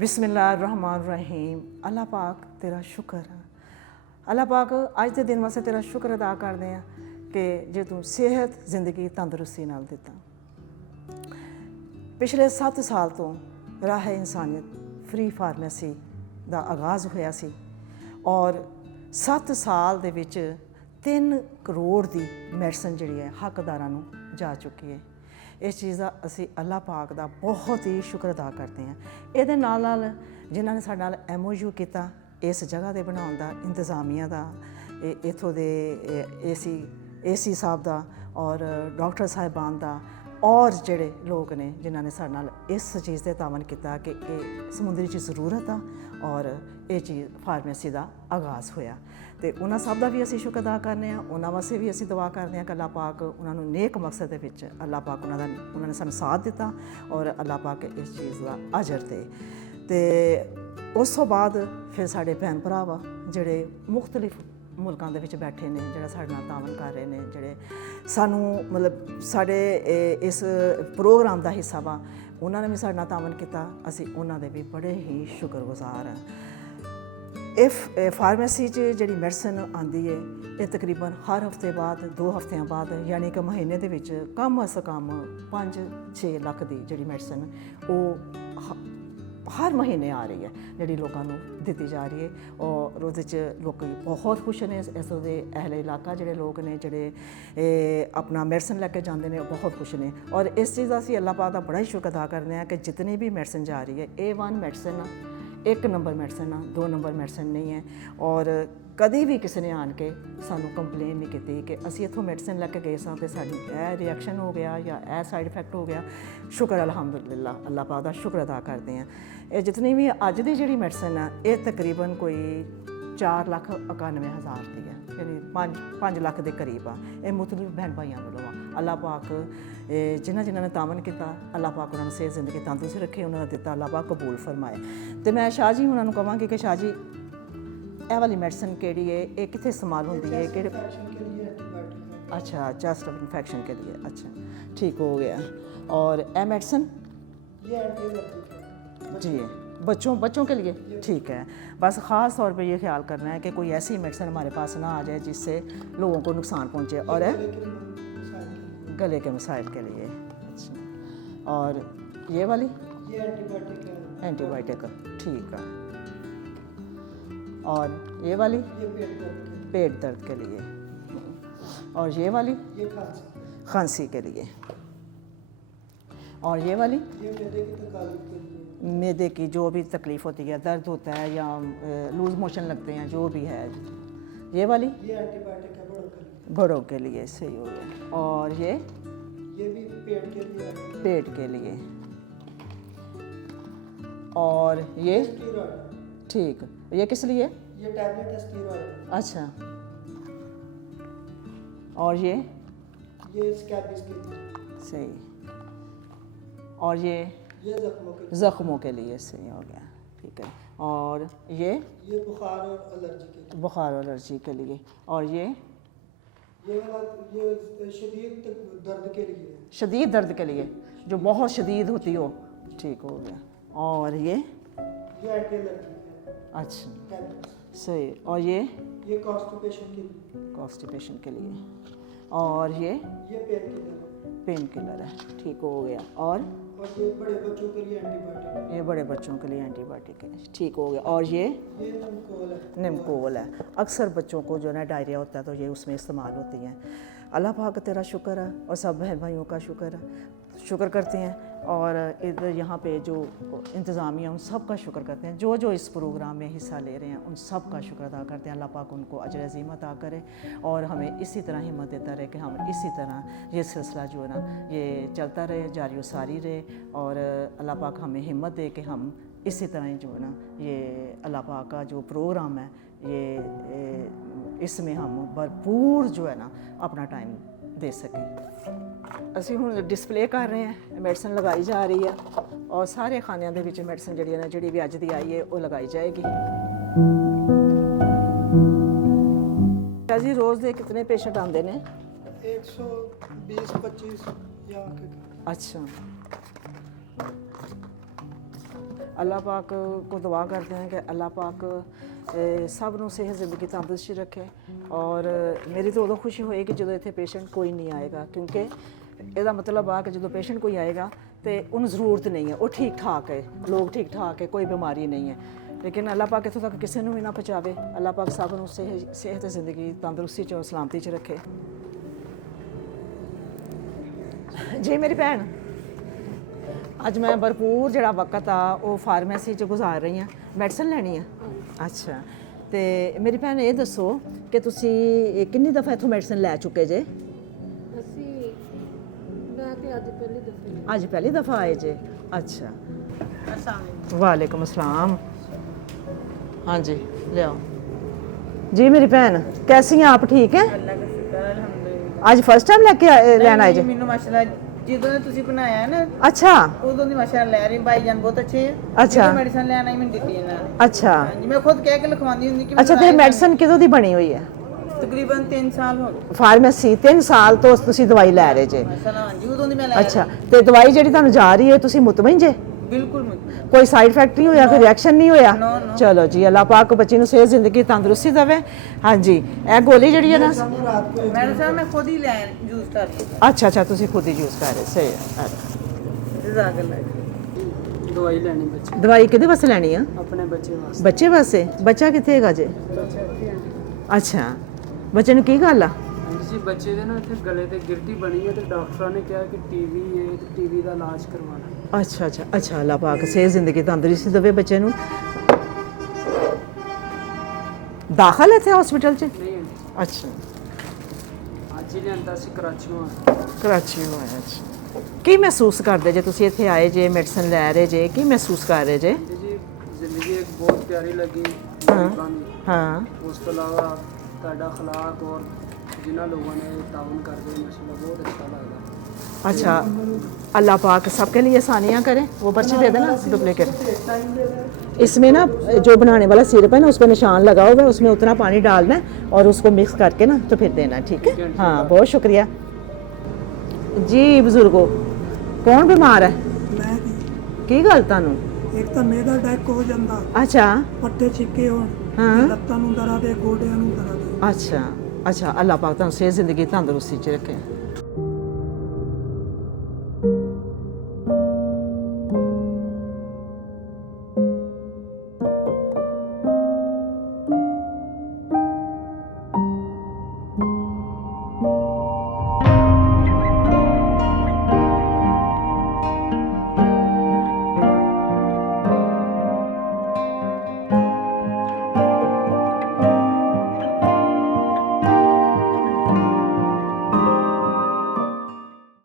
बिस्मिल्लाहिर्रहमानिर्रहीम। अल्लाह पाक तेरा शुक्र है। अल्लाह पाक अज के दिन वास्ते तेरा शुक्र अदा करते हैं कि जे तू सेहत जिंदगी तंदुरुस्ती नाल दिता। पिछले 7 साल तो राह इंसानियत फ्री फार्मेसी का आगाज़ होया सी और 7 साल दे विच 3 करोड़ की मैडिसन जिहड़ी है हकदारां नूं जा चुकी है। इस चीज़ का असी अल्लाह पाक का बहुत ही शुक्र अदा करते हैं। ये नाल जिन्हों ने साडे नाल MOU किया इस जगह के बनाने का, इंतजामिया का, इत्थों के AC साहब का और डॉक्टर साहिबान का और जोड़े लोग ने जिन्हों ने साडे नाल इस चीज़ से तावन किया कि समुद्री की जरूरत आ और ये चीज़ फार्मेसी का आगाज़ होया। तो उन्होंने सब का भी असी शुक्र अदा करने, उन्होंने वास्ते भी असी दुआ करते हैं कि अल्लाह पाक उन्होंने नेक मकसद के विच अल्लाह पाक उन्होंने सानू साथ दिता और अल्लाह पाक इस चीज़ का अजर दे। तो उस तो बाद फिर साढ़े भैन भरा वा जोड़े मुख्तलिफ मुल्कों के विच बैठे ने, जोड़ा साडे नाल तावन कर रहे हैं, जोड़े सानू मतलब साढ़े इस प्रोग्राम का हिस्सा वा, उन्होंने भी साडे नाल तावन किया। असी उन्होंने भी बड़े ही शुक्रगुजार हैं। फार्मेसी जी मैडिसन आती है ये तकरीबन हर हफ्ते बाद 2 हफ्तियां बाद यानी कि महीने के विच कम अज़ कम 5-6 लाख की जी मैडिसन वो हर महीने आ रही है, जी लोगों को दी जा रही है और उस लोग बहुत खुश ने। इस अहले इलाका जोड़े लोग ने जोड़े अपना मैडिसन लैके जाते हैं बहुत खुश ने और इस चीज़ का असी अल्लाह पाक का बड़ा ही शुक्र अदा करते हैं कि जितनी भी मैडिसन जा रही है A1 medicine 1 number medicine 2 number medicine नहीं है। और कभी भी किसी ने आन के सानू कंप्लेन नहीं की कि असी इत्थों मैडिसन लैके गए सां ते साडी ए रिएक्शन हो गया या ए साइड इफेक्ट हो गया। शुक्र अल्हम्दुलिल्लाह अल्लाह पाक का शुक्र अदा करते हैं। ये जितनी भी अज की जी मैडिसन है ये तकरीबन कोई 4,91,000 की है, यानी 5 लाख के करीब आ। ये मुख्तलिफ बहन भाइयों वालों आ। अल्लाह पाक जिन्होंने तावन किया अल्लाह पाक उन्होंने सेहत जिंदगी तंदुरुस्त रखे, उन्होंने दिता अल्लाह पाक कबूल फरमाए। तो मैं शाह जी उन्होंने कहांगी कि शाह जी ए वाली मैडिसन केड़ी है, ये कितने इस्तेमाल होती है? अच्छा, चेस्ट इन्फेक्शन के लिए, अच्छा ठीक हो गया। और ए मेडिसिन जी बच्चों के लिए ठीक है। बस ख़ास तौर पे ये ख्याल करना है कि कोई ऐसी मेडिसिन हमारे पास ना आ जाए जिससे लोगों को नुकसान पहुँचे। और गले के मसाइल के लिए, अच्छा। और ये वाली एंटीबायोटिक ठीक है। और ये वाली पेट दर्द के लिए। और ये वाली खांसी के लिए। और ये वाली मैदे की जो भी तकलीफ़ होती है, दर्द होता है या लूज़ मोशन लगते हैं, जो भी है। ये वाली एंटीबायोटिक है बड़ों के लिए, सही हो गया। और ये भी पेट के लिए। पेट के लिए। और ये ठीक, ये किस लिए? ये टैबलेट है स्टीरॉइड। अच्छा। और ये स्कैबिस के लिए सही। और ये ज़ख्मों के लिए सही हो गया, ठीक है। और ये बुखार और एलर्जी के लिए। बुखार और एलर्जी के लिए। और ये शदीद दर्द के लिए। शदीद दर्द के लिए, जो बहुत शदीद होती हो, ठीक हो गया। और ये एंटी एलर्जी है। अच्छा सही। और ये कॉन्स्टिपेशन के लिए। और ये पेन किलर है, ठीक हो गया। और ये बड़े बच्चों के लिए एंटीबायोटिक है। ये बड़े बच्चों के लिए एंटीबायोटिक है, ठीक हो गया। और ये निमकोल है। अक्सर बच्चों को जो है डायरिया होता है तो ये उसमें इस्तेमाल होती हैं। अल्लाह पाक तेरा शुक्र है और सब बहन भाइयों का शुक्र करते हैं। और इधर यहाँ पे जो इंतज़ामिया उन सब का शुक्र करते हैं, जो इस प्रोग्राम में हिस्सा ले रहे हैं उन सब का शुक्र अदा करते हैं। अल्लाह पाक उनको अजर अज़ीम अता करे और हमें इसी तरह हिम्मत देता रहे कि हम इसी तरह ये सिलसिला जो है ना ये चलता रहे, जारी व सारी रहे। और अल्लाह पाक हमें हिम्मत दे कि हम इसी तरह ही जो है ना ये अल्लाह पाक का जो प्रोग्राम है ये इसमें हम भरपूर जो है ना अपना टाइम दे सकें। ਅਸੀਂ ਹੁਣ डिस्पले कर रहे हैं, मैडिसन लगाई जा रही है और सारे खानों के मैडिसन जी भी अज की आई है वो लगाई जाएगी। जी रोज़ के कितने पेशेंट आते हैं? 120-25 या अच्छा अल्लाह पाक को दुआ करते हैं कि अल्लाह पाक सब ਨੂੰ ਸਿਹਤ ਜ਼ਿੰਦਗੀ ਤੰਦਰੁਸਤੀ ਰੱਖੇ ਔਰ ਮੇਰੀ ਤਾਂ ਉਦੋਂ ਖੁਸ਼ੀ ਹੋਏਗੀ ਜਦੋਂ ਇੱਥੇ ਪੇਸ਼ੈਂਟ ਕੋਈ ਨਹੀਂ ਆਏਗਾ ਕਿਉਂਕਿ ਇਹਦਾ ਮਤਲਬ ਆ ਕਿ ਜਦੋਂ ਪੇਸ਼ੈਂਟ ਕੋਈ ਆਏਗਾ ਤੇ ਉਹਨੂੰ ਜ਼ਰੂਰਤ ਨਹੀਂ ਹੈ, ਉਹ ਠੀਕ ਠਾਕ ਹੈ, ਲੋਕ ਠੀਕ ਠਾਕ ਹੈ, ਕੋਈ ਬਿਮਾਰੀ ਨਹੀਂ ਹੈ। ਲੇਕਿਨ ਅੱਲਾਹ ਪਾਕ ਇੱਥੋਂ ਤੱਕ ਕਿਸੇ ਨੂੰ ਵੀ ਨਾ ਪਹੁੰਚਾਵੇ। ਅੱਲਾਹ ਪਾਕ ਸਭ ਨੂੰ ਸਿਹਤ ਜ਼ਿੰਦਗੀ ਤੰਦਰੁਸਤੀ 'ਚ ਔਰ ਸਲਾਮਤੀ 'ਚ ਰੱਖੇ। ਜੀ ਮੇਰੀ ਭੈਣ, ਅੱਜ ਮੈਂ ਭਰਪੂਰ ਜਿਹੜਾ ਵਕਤ ਆ ਉਹ ਫਾਰਮੇਸੀ 'ਚ ਗੁਜ਼ਾਰ ਰਹੀ ਹਾਂ, ਮੈਡੀਸਨ ਲੈਣੀ ਆ। ਅੱਛਾ, ਤੇ ਮੇਰੀ ਭੈਣ ਇਹ ਦੱਸੋ ਕਿ ਤੁਸੀਂ ਕਿੰਨੀ ਦਫਾ ਇੱਥੋਂ ਮੈਡੀਸਨ ਲੈ ਚੁੱਕੇ ਜੇ? ਅਸੀਂ ਮੈਂ ਤੇ ਅੱਜ ਪਹਿਲੀ ਦਫਾ ਆਏ ਜੇ? ਅੱਛਾ, अस्सलाम वालेकुम अस्सलाम। हाँ जी, ले आओ जी। मेरी भैन कैसी हैं आप? ठीक है? अल्लाह का शुक्र अल्हम्दुलिल्लाह। आज फर्स्ट टाइम ਲੈਣ ਆਏ ਜੇ? ਮੈਨੂੰ ਮਾਸ਼ਾਅੱਲਾ ਜਦੋਂ ਤੁਸੀਂ ਬਣਾਇਆ ਨਾ ਅੱਛਾ ਉਦੋਂ ਦੀ ਮਾਸ਼ਾਅੱਲਾ ਲੈ ਰਹੀ ਭਾਈ ਜਾਨ ਬਹੁਤ ਅੱਛੇ ਹੈ। ਅੱਛਾ। ਮੈਡੀਸਨ ਲੈਣ ਆਈ ਮੈਨੂੰ ਦਿੱਤੀ ਇਹਨਾਂ ਨੇ। ਅੱਛਾ ਹਾਂਜੀ, ਮੈਂ ਖੁਦ ਕਹਿ ਕੇ ਲਿਖਵਾਉਂਦੀ ਹੁੰਦੀ ਕਿ ਅੱਛਾ, ਤੇ ਮੈਡੀਸਨ ਕਿਦੋਂ ਦੀ ਬਣੀ ਹੋਈ ਹੈ? ਤਕਰੀਬਨ 3 ਸਾਲ ਹੋ ਗਏ ਫਾਰਮੇਸੀ 3 ਸਾਲ ਤੋਂ ਤੁਸੀਂ ਦਵਾਈ ਲੈ ਰਹੇ ਜੇ? ਮਾਸ਼ਾਅੱਲਾ। ਹਾਂਜੀ, ਉਦੋਂ ਦੀ ਮੈਂ ਲੈ ਅੱਛਾ, ਤੇ ਦਵਾਈ ਜਿਹੜੀ ਤੁਹਾਨੂੰ ਜਾ ਰਹੀ ਹੈ ਤੁਸੀਂ ਮੁਤਮਈਨ ਜੇ? ਬਿਲਕੁਲ ਮੁਤਮਈਨ। ਕੋਈ ਸਾਈਡ ਇਫੈਕਟ ਨਹੀਂ ਹੋਇਆ, ਕੋਈ ਰਿਐਕਸ਼ਨ ਨਹੀਂ ਹੋਇਆ? No, no। ਚਲੋ ਜੀ, ਅੱਲਾਹ ਪਾਕ ਬੱਚੀ ਨੂੰ ਸਿਹਤ ਜ਼ਿੰਦਗੀ ਤੰਦਰੁਸਤੀ ਦੇਵੇ। ਹਾਂਜੀ, ਇਹ ਗੋਲੀ ਜਿਹੜੀ ਹੈ ਨਾ, सामने रात को ਮੈਂ ਸਰ ਮੈਂ ਖੁਦ ਹੀ ਲੈ ਯੂਜ਼ ਕਰ ਰਹੀ ਹਾਂ। ਅੱਛਾ ਅੱਛਾ, ਤੁਸੀਂ ਖੁਦ ਹੀ ਯੂਜ਼ ਕਰ ਰਹੇ? ਸਹੀ ਹੈ। ਜਜ਼ਾਕੱਲਾ। दवाई लेनी बच्चे ਦਵਾਈ ਕਿਹਦੇ ਵਾਸਤੇ ਲੈਣੀ ਆ? अपने बच्चे वास्ते ਬੱਚੇ ਵਾਸਤੇ? ਬੱਚਾ ਕਿੱਥੇ ਹੈਗਾ ਜੇ? ਅੱਛਾ, ਬੱਚੇ ਨੂੰ ਕੀ ਗੱਲ ਆ? जी बच्चे ਦੇ ਨਾ ਇੱਥੇ ਗਲੇ ਤੇ ਗਿਰਦੀ ਬਣੀ ਹੈ ਤੇ ਡਾਕਟਰਾਂ ਨੇ ਕਿਹਾ ਕਿ ਟੀਵੀ ਹੈ ਤੇ ਟੀਵੀ ਦਾ ਇਲਾਜ ਕਰਵਾਉਣਾ ਹੈ। ਅੱਛਾ ਅੱਛਾ ਅੱਛਾ, ਅੱਲਾਹ ਪਾਕ ਸਿਹਤ ਜ਼ਿੰਦਗੀ ਤੰਦਰੁਸਤੀ ਦੇਵੇ ਬੱਚੇ ਨੂੰ। ਦਾਖਲ ਇੱਥੇ ਹਸਪੀਟਲ 'ਚ? ਨਹੀਂ ਆਂਟੀ, ਅੱਛਾ, ਅੱਜ ਹੀ ਲਿਆਂਦਾ ਸੀ ਕਰਾਚੀੋਂ ਆ। ਕਰਾਚੀ ਤੋਂ ਆਇਆ। ਅੱਛਾ, ਕੀ ਮਹਿਸੂਸ ਕਰਦੇ ਜੇ ਤੁਸੀਂ ਇੱਥੇ ਆਏ ਜੇ, ਮੈਡੀਸਨ ਲੈ ਰਹੇ ਜੇ, ਕੀ ਮਹਿਸੂਸ ਕਰ ਰਹੇ ਜੇ? ਤੇ ਜੀ ਜ਼ਿੰਦਗੀ ਇੱਕ ਬਹੁਤ ਪਿਆਰੀ ਲੱਗੀ ਹਾਂ। ਲੋਕਾਂ ਹਾਂ, ਉਸ ਤੋਂ ਇਲਾਵਾ ਤੁਹਾਡਾ ਅਖਲਾਕ ਔਰ ਜਿਨ੍ਹਾਂ ਲੋगों ने ताउन करते हैं माशाल्लाह बहुत अच्छा लगा। अच्छा, अल्लाह पाक सबके लिए आसानियाँ करे। वो पर्ची दे देना डुप्लीकेट। इसमें ना जो बनाने वाला सिरप है ना, उस पर निशान लगा हुआ है, उसमें उतना पानी डालना है और उसको मिक्स करके ना तो फिर देना। ठीक है? हाँ, बहुत शुक्रिया जी। बुजुर्गो, कौन बीमार है? ਮੈਂ की गल तुहानू? ਇੱਕ ਤਾਂ ਮੇਰਾ ਅਟੈਕ ਹੋ ਜਾਂਦਾ, अच्छा ਪੱਟੇ ਛਿੱਕੇ ਹੋਣ, ਹਾਂ। ਲੱਤਾਂ ਨੂੰ ਦਰਦ ਹੈ, ਗੋਡਿਆਂ ਨੂੰ ਦਰਦ ਹੈ। अच्छा अच्छा, अल्लाह पाक तुहानू सेहत जिंदगी तंदुरुस्ती च रखे।